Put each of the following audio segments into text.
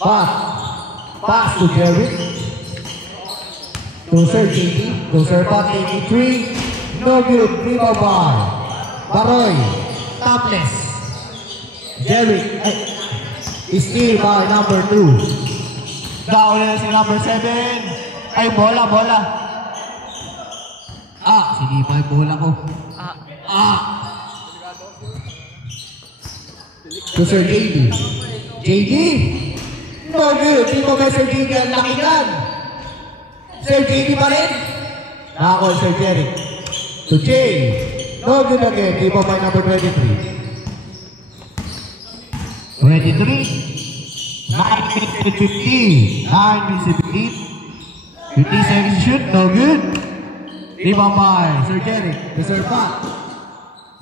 Pass to Jerry. To Sir JD. To Sir Pat, 83. No good. Rebound by Baroy. Topless. Jerry. Steal by number 2. Down na si number 7. Ay, bola. Sinipa yung bola ko. To Sir JD. JD. No good. Di mo ba Sir JD ang lakigan? Sir JD pa rin. Nakakol Sir Jerry. To Jay. No good again. Di mo ba number 23. 23. 9 minutes and 15. 9 minutes and 15. 15 seconds to shoot. No good. Rebound by Sir Jerry. To Sir Pat.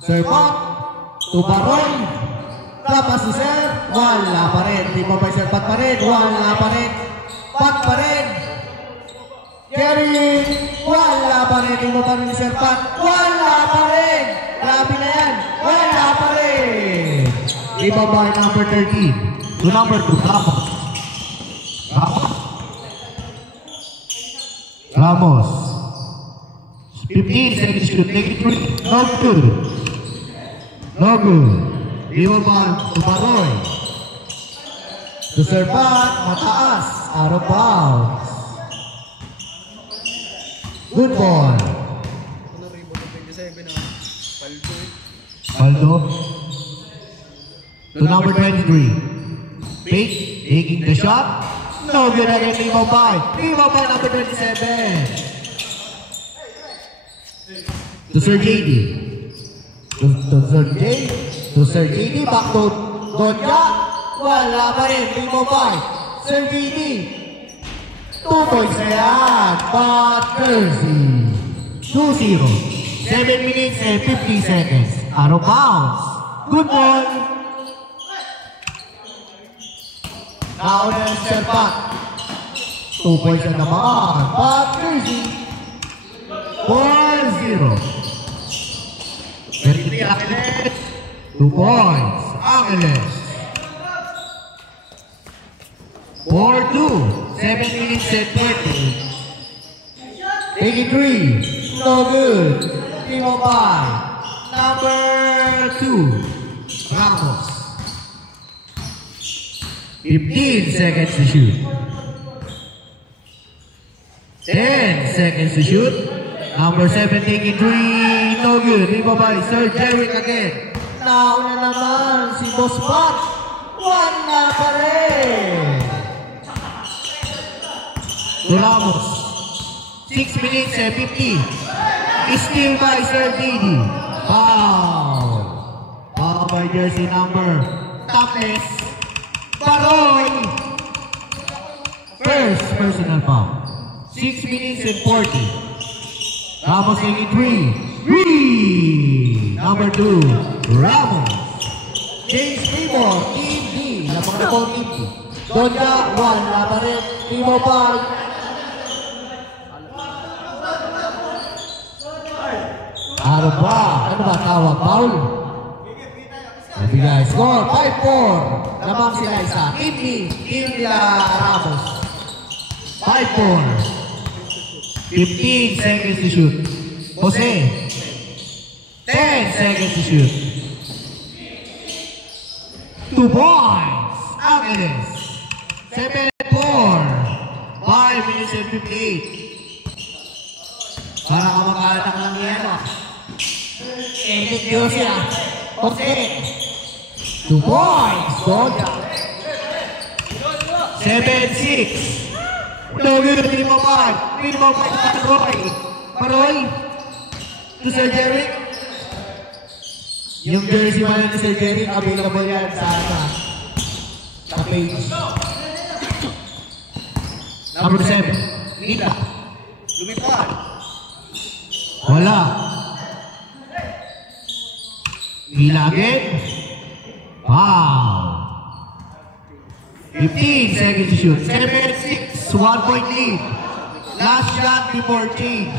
Sir Pat. To Baroy. Tapos si Sir. Wala pa rin. Di mo ba Sir Pat pa rin? Wala pa rin. Pat pa rin. Jerry. Wala pa rin. Di mo pa rin Sir Pat. Wala pa rin. Grabe na yan. Wala pa rin. Rebound by number 13. To number 2, Ramos. 15 seconds to take it through. No good. Rebound by to Baroy. To Sir Pat, mataas. Out of bounds. Good ball. Paldo. To number 23. Taking the shot. No good again. Rebound by number 27. To Sir JD. To Sir JD. Back to Donja. Wala pa rin. Rebound by Sir JD. 2 points na yan. Pat Kersey. 2-0. 7 minutes and 50 seconds. Out of bounds. Good ball. Nauna si Sir Pat. 2 points na naman. Pat Kersey. 4-0. 23 Angeles. 2 points. Angeles. 4-2. 7 minutes and 30. 83. No good. Rebound by number 2. Ramos. 15 seconds to shoot. 10 seconds to shoot. Number 7 taking 3. No good. Rebound by Sir Jerry again. Nauna naman si Boss Pat. Wala pa rin. To Ramos. 6 minutes and 50. Steal by Sir Didi. Foul. Foul by jersey number Topless. Baroy. First personal foul. 6 minutes and 40. Ramos taking 3. Number 2, Ramos. James Timor, Team D. Lamang na po Team D. Donja, wala pa rin. Timo Pal. Ano ba? Ano ba tawag? Paul? Nabigay. Score, 5-4. Lamang sila isa. Team D. Team nila Ramos. 5-4. 15 seconds to shoot. Jose. 10 seconds to shoot. 2 points. Angeles. 7-4. 5 minutes and 58. Para kamakalatang lang yan. Edit yun siya. Jose. 2 points. Donja. 7-6. No good. Minimum 5. Minimum 5 sa Paroy. Paroy. To Sir Jerry. Yung jersey man ni Sir Jerry, available yan sa page. Number 7. Nita. Lumipad. Wala. Hila again. Wow. 15 seconds to shoot. 7-6. 1 point lead. Last shot before change.